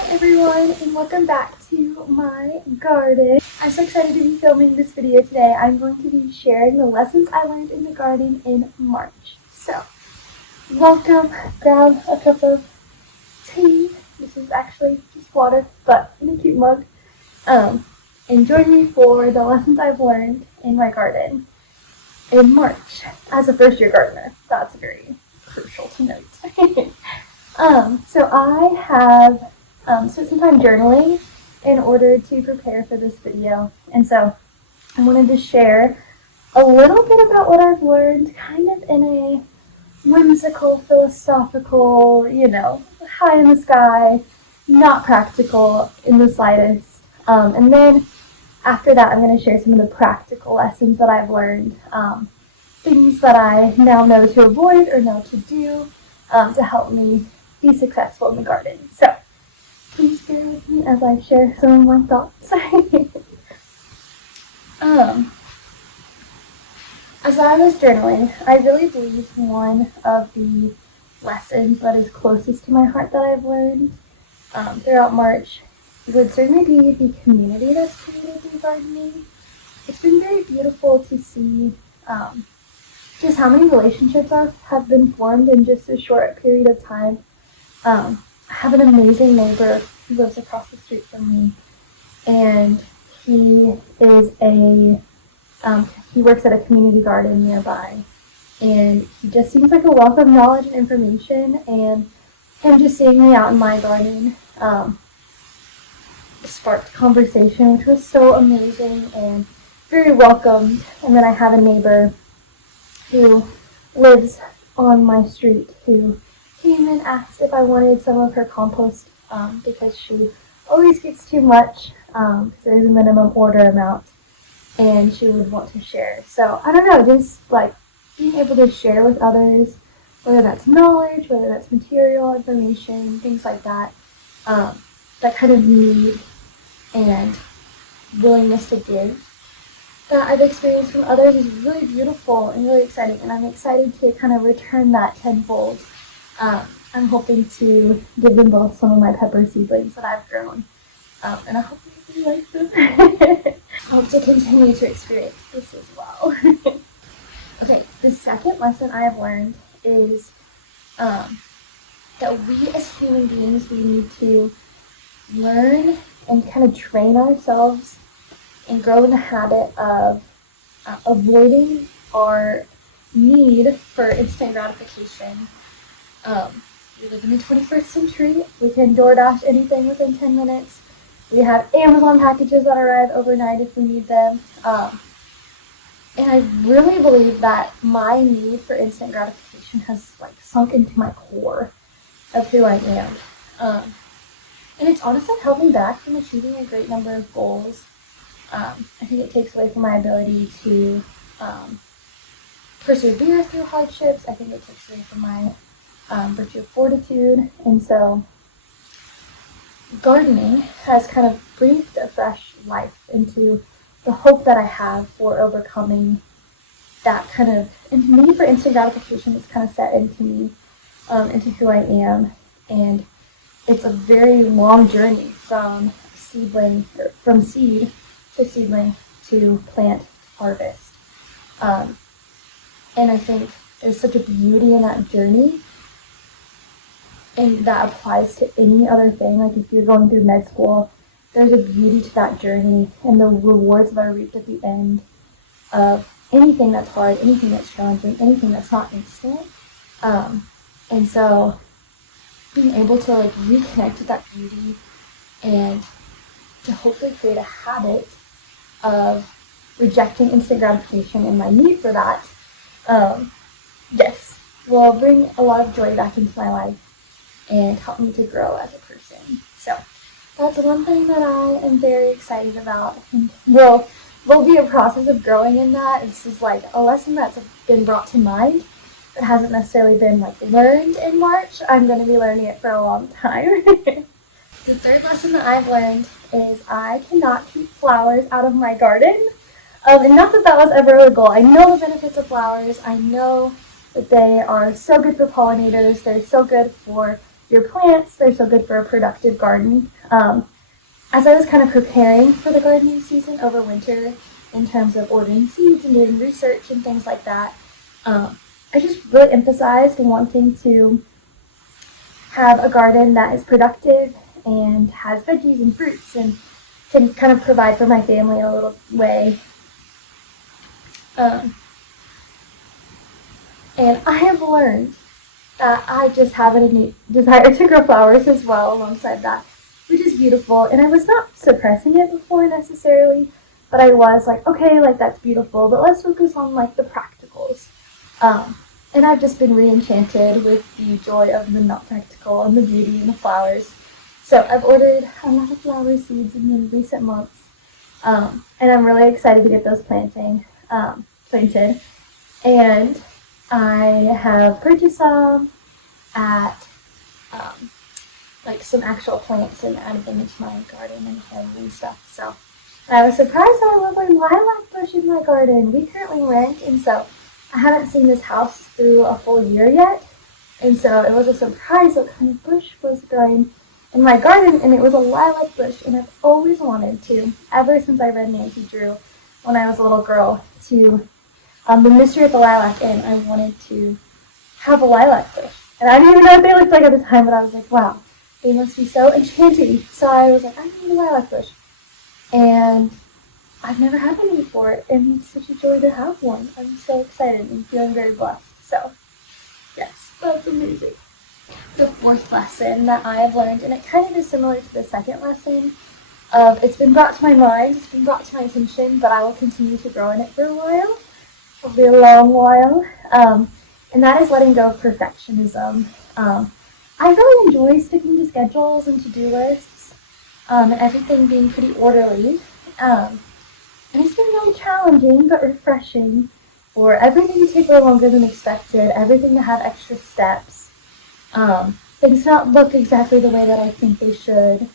Hi everyone and welcome back to my garden. I'm so excited to be filming this video today. I'm going to be sharing the lessons I learned in the garden in March. So, welcome, grab a cup of tea. This is actually just water, but in a cute mug. And join me for the lessons I've learned in my garden in March as a first year gardener. That's very crucial to note. So I have spent some time journaling in order to prepare for this video. And so I wanted to share a little bit about what I've learned kind of in a whimsical, philosophical, high in the sky, not practical in the slightest. And then after that, I'm going to share some of the practical lessons that I've learned, things that I now know to avoid or know to do to help me be successful in the garden. So please bear with me as I share some of my thoughts. As I was journaling, I really believe one of the lessons that is closest to my heart that I've learned throughout March would certainly be the community that's created through gardening. It's been very beautiful to see just how many relationships have been formed in just a short period of time. I have an amazing neighbor who lives across the street from me, and he is he works at a community garden nearby, and he just seems like a wealth of knowledge and information, and him just seeing me out in my garden sparked conversation, which was so amazing and very welcomed. And then I have a neighbor who lives on my street who came and asked if I wanted some of her compost because she always gets too much because there's a minimum order amount and she would want to share. So I don't know, just like being able to share with others, whether that's knowledge, whether that's material, information, things like that, that kind of need and willingness to give that I've experienced from others is really beautiful and really exciting, and I'm excited to kind of return that tenfold. I'm hoping to give them both some of my pepper seedlings that I've grown, and I hope you like them. I hope to continue to experience this as well. Okay, the second lesson I have learned is that we as human beings, we need to learn and kind of train ourselves and grow in the habit of avoiding our need for instant gratification. We live in the 21st century. We can DoorDash anything within 10 minutes. We have Amazon packages that arrive overnight if we need them. And I really believe that my need for instant gratification has sunk into my core of who I am. And it's honestly held me back from achieving a great number of goals. I think it takes away from my ability to persevere through hardships. I think it takes away from my virtue of fortitude. And so gardening has kind of breathed a fresh life into the hope that I have for overcoming that kind of need for instant gratification that's kind of set into me, into who I am. And it's a very long journey from seed to seedling to plant harvest. And I think there's such a beauty in that journey, and that applies to any other thing. Like if you're going through med school, there's a beauty to that journey and the rewards that are reaped at the end of anything that's hard, anything that's challenging, anything that's not instant. And so being able to reconnect with that beauty and to hopefully create a habit of rejecting instant gratification and my need for that, yes, will bring a lot of joy back into my life and help me to grow as a person. So that's one thing that I am very excited about, and will be a process of growing in that. It's just a lesson that's been brought to mind that hasn't necessarily been learned in March. I'm going to be learning it for a long time. The third lesson that I've learned is I cannot keep flowers out of my garden. And not that was ever a goal. I know the benefits of flowers. I know that they are so good for pollinators. They're so good for your plants. They're so good for a productive garden. As I was kind of preparing for the gardening season over winter in terms of ordering seeds and doing research and things like that, I just really emphasized wanting to have a garden that is productive and has veggies and fruits and can kind of provide for my family in a little way. And I have learned that I just have an innate desire to grow flowers as well alongside that, which is beautiful. And I was not suppressing it before necessarily, but I was like, okay, like that's beautiful, but let's focus on like the practicals. And I've just been re-enchanted with the joy of the not practical and the beauty and the flowers. So I've ordered a lot of flower seeds in the recent months, and I'm really excited to get those planted. And I have purchased some at like some actual plants and added them into my garden and home and stuff. So I was surprised by a lovely lilac bush in my garden. We currently rent, and so I haven't seen this house through a full year yet. And so it was a surprise what kind of bush was growing in my garden, and it was a lilac bush, and I've always wanted to, ever since I read Nancy Drew when I was a little girl, to The Mystery at the Lilac Inn. I wanted to have a lilac bush. And I didn't even know what they looked like at the time, but I was like, wow, they must be so enchanting. So I was like, I need a lilac bush. And I've never had one before, and it's such a joy to have one. I'm so excited and feeling very blessed. So, yes, that's amazing. The fourth lesson that I have learned, and it kind of is similar to the second lesson, it's been brought to my mind, it's been brought to my attention, but I will continue to grow in it for a while. It'll be a long while. And that is letting go of perfectionism. I really enjoy sticking to schedules and to-do lists, and everything being pretty orderly. And it's been really challenging but refreshing for everything to take a little longer than expected, everything to have extra steps, things to not look exactly the way that I think they should,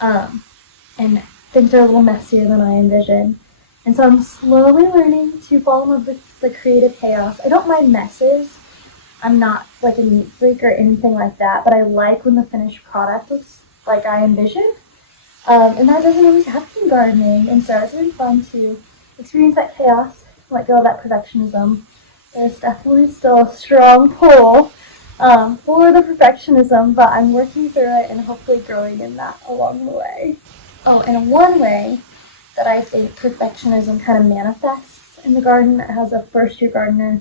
and things are a little messier than I envisioned. And so I'm slowly learning to fall in love with the creative chaos. I don't mind messes. I'm not like a neat freak or anything like that, but I like when the finished product looks like I envisioned. And that doesn't always happen in gardening. And so it's been fun to experience that chaos, let go of that perfectionism. There's definitely still a strong pull for the perfectionism, but I'm working through it and hopefully growing in that along the way. Oh, and one way that I think perfectionism kind of manifests in the garden as a first-year gardener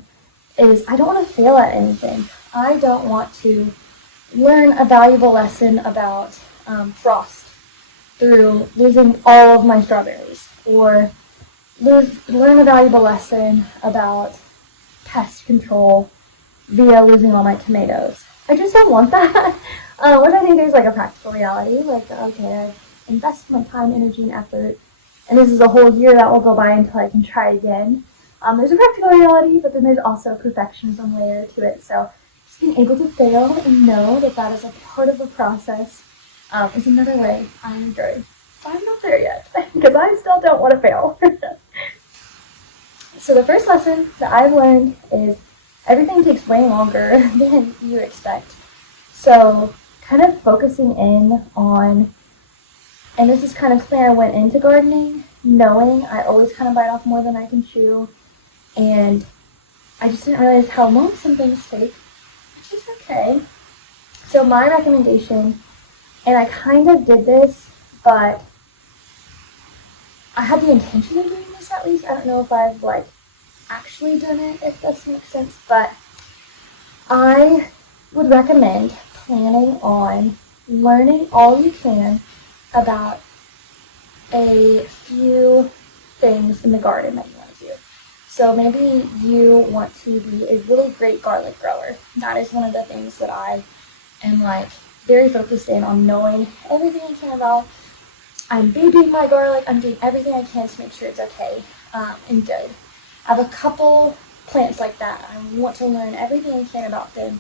is I don't want to fail at anything. I don't want to learn a valuable lesson about frost through losing all of my strawberries, or learn a valuable lesson about pest control via losing all my tomatoes. I just don't want that. Which I think there's like a practical reality. Like, okay, I've invested my time, energy, and effort, and this is a whole year that will go by until I can try again. There's a practical reality, but then there's also a perfectionism layer to it. So just being able to fail and know that that is a part of the process is another way I'm growing. I'm not there yet because I still don't want to fail. So the first lesson that I've learned is everything takes way longer than you expect. So kind of focusing in on, and this is kind of something I went into gardening knowing I always kind of bite off more than I can chew, and I just didn't realize how long some things take, which is okay. So my recommendation, and I kind of did this, but I had the intention of doing this at least. I don't know if I've like actually done it, if this makes sense, but I would recommend planning on learning all you can about a few things in the garden that you want to do. So maybe you want to be a really great garlic grower. That is one of the things that I am like very focused in on knowing everything I can about. I'm babying my garlic. I'm doing everything I can to make sure it's okay and good. I have a couple plants like that. I want to learn everything I can about them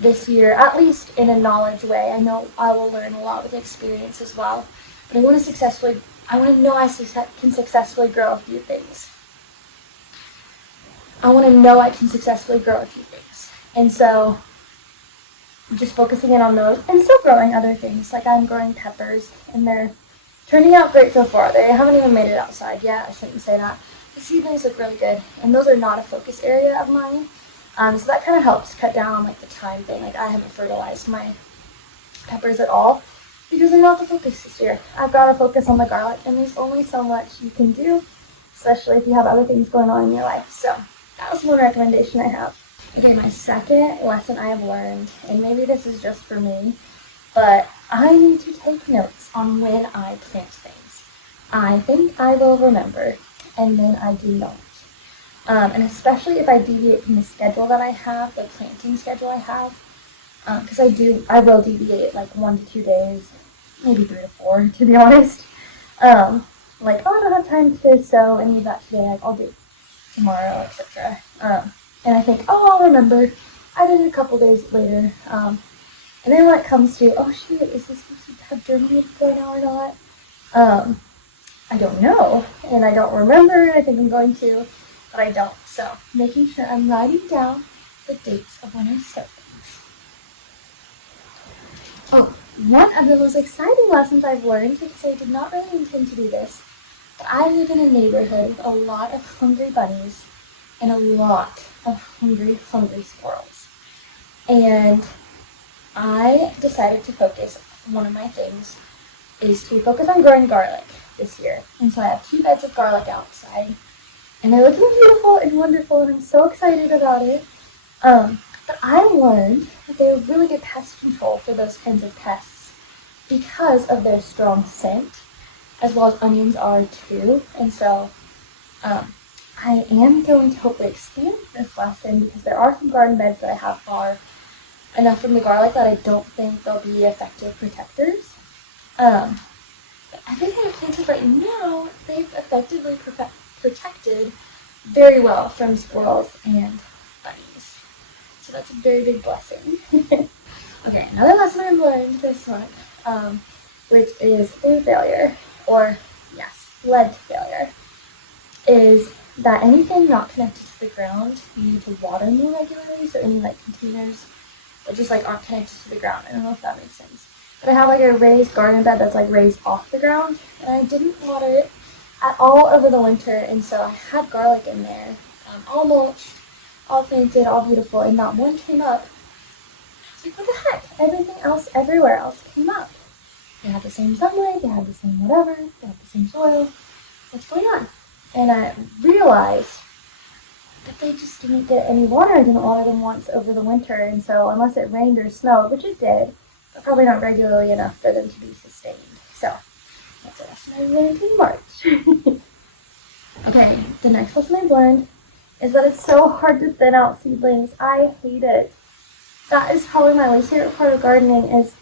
this year, at least in a knowledge way. I know I will learn a lot with experience as well, but I want to know I can successfully grow a few things. I want to know I can successfully grow a few things. And so just focusing in on those and still growing other things. Like I'm growing peppers and they're turning out great so far. They haven't even made it outside yet. I shouldn't say that. The seedlings look really good, and those are not a focus area of mine. So that kind of helps cut down on like the time thing. Like I haven't fertilized my peppers at all because they're not the focus this year. I've got to focus on the garlic, and there's only so much you can do, especially if you have other things going on in your life. So that was one recommendation I have. Okay, my second lesson I have learned, and maybe this is just for me, but I need to take notes on when I plant things. I think I will remember, and then I do not. And especially if I deviate from the schedule that I have, the planting schedule I have, because I will deviate like 1 to 2 days, maybe 3 to 4, to be honest. Like, oh, I don't have time to sew any of that today, like, I'll do tomorrow, etc. And I think, oh, I'll remember. I did it a couple days later. And then when it comes to, oh shoot, is this supposed to have germinated for now or not? I don't know, and I don't remember, and I think I'm going to, but I don't. So making sure I'm writing down the dates of when I start things. Oh, one of the most exciting lessons I've learned, because I did not really intend to do this, but I live in a neighborhood with a lot of hungry bunnies and a lot of hungry squirrels. And I decided to focus, one of my things is to focus on growing garlic this year. And so I have 2 beds of garlic outside, and they're looking beautiful and wonderful, and I'm so excited about it. But I learned that they're really good pest control for those kinds of pests because of their strong scent, as well as onions are too. And so I am going to hopefully expand this lesson because there are some garden beds that I have far enough from the garlic that I don't think they'll be effective protectors. But everything I've planted right now, they've effectively protected very well from squirrels and bunnies. So that's a very big blessing. Okay, another lesson I've learned this month, which is through failure, or yes, led to failure, is that anything not connected to the ground, you need to water more regularly. So any like containers that just like aren't connected to the ground. I don't know if that makes sense. But I have like a raised garden bed that's like raised off the ground, and I didn't water it at all over the winter, and so I had garlic in there, all mulched, all planted, all beautiful, and not one came up. I was like, what the heck? Everything else, everywhere else came up. They had the same sunlight, they had the same whatever, they had the same soil. What's going on? And I realized that they just didn't get any water. I didn't water them once over the winter, and so unless it rained or snowed, which it did, but probably not regularly enough for them to be sustained. So that's a lesson I learned in March. Okay, the next lesson I've learned is that it's so hard to thin out seedlings. I hate it. That is probably my least favorite part of gardening, is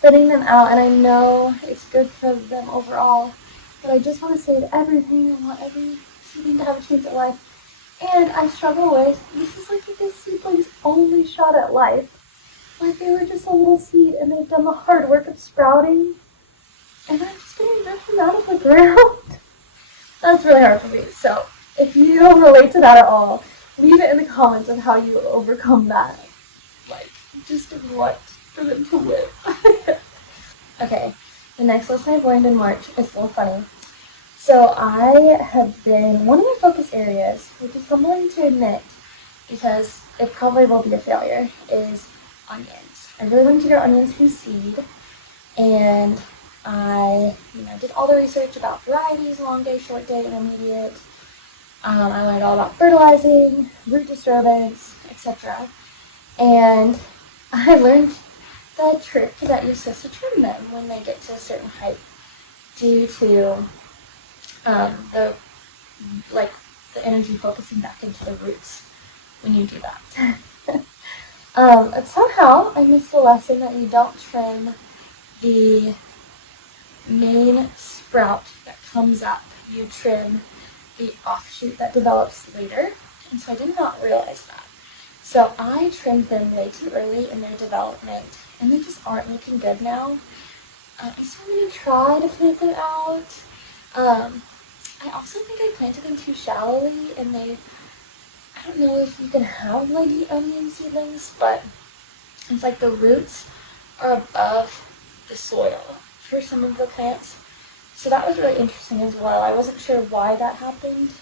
thinning them out, and I know it's good for them overall, but I just want to save everything. I want every seedling to have a chance at life. And I struggle with, this is like this seedling's only shot at life. Like they were just a little seed and they've done the hard work of sprouting, and I'm just gonna rip them out of the ground. That's really hard for me. So if you don't relate to that at all, leave it in the comments of how you overcome that. Like, just want for them to live. Okay, the next lesson I've learned in March is a little funny. So I have been, one of my focus areas, which is humbling to admit because it probably will be a failure, is onions. I really wanted to grow onions from seed, and I did all the research about varieties, long day, short day, intermediate. I learned all about fertilizing, root disturbance, etc. And I learned the trick that you're supposed to trim them when they get to a certain height due to the energy focusing back into the roots when you do that. Somehow I missed the lesson that you don't trim the main sprout that comes up. You trim the offshoot that develops later, and so I did not realize that. So I trimmed them way too early in their development, and they just aren't looking good now. So I'm going to try to plant them out. I also think I planted them too shallowly, and I don't know if you can have leggy onion seedlings, but It's like the roots are above the soil for some of the plants. So that was really interesting as well. I wasn't sure why that happened.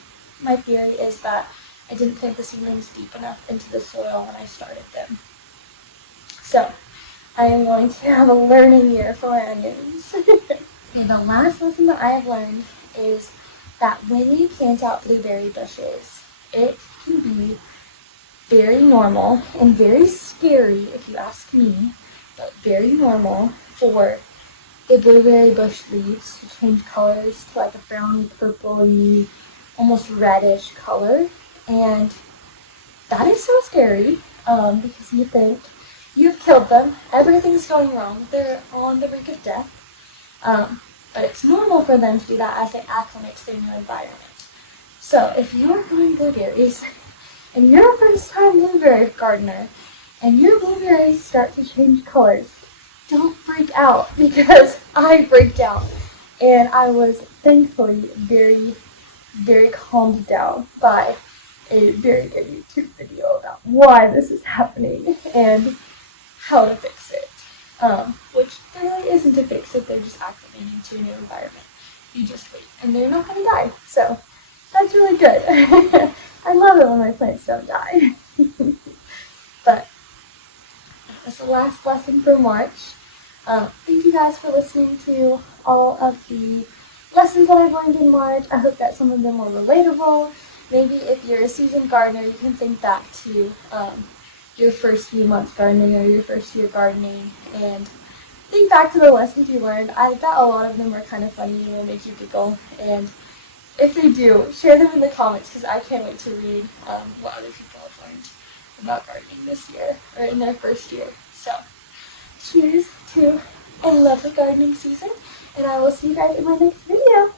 My theory is that I didn't plant the seedlings deep enough into the soil when I started them. So I am going to have a learning year for my onions. Okay, the last lesson that I have learned is that when you plant out blueberry bushes, it can be very normal and very scary, if you ask me, but very normal for the blueberry bush leaves to change colors to like a browny, purpley, almost reddish color. And that is so scary because you think you've killed them, everything's going wrong, they're on the brink of death. But it's normal for them to do that as they acclimate to their new environment. So if you are growing blueberries and you're a first-time blueberry gardener and your blueberries start to change colors, don't freak out because I freaked out. And I was thankfully very, very calmed down by a very good YouTube video about why this is happening and how to fix it. Which there really isn't to fix it, they're just acclimating to a new environment. You just wait, and they're not going to die. So that's really good. I love it when my plants don't die. But that was the last lesson for March. Thank you guys for listening to all of the lessons that I've learned in March. I hope that some of them were relatable. Maybe if you're a seasoned gardener, you can think back to your first few months gardening or your first year gardening and think back to the lessons you learned. I bet a lot of them were kind of funny and will make you giggle. And if they do, share them in the comments because I can't wait to read what other people have learned about gardening this year or in their first year. So, cheers to a lovely gardening season, and I will see you guys in my next video.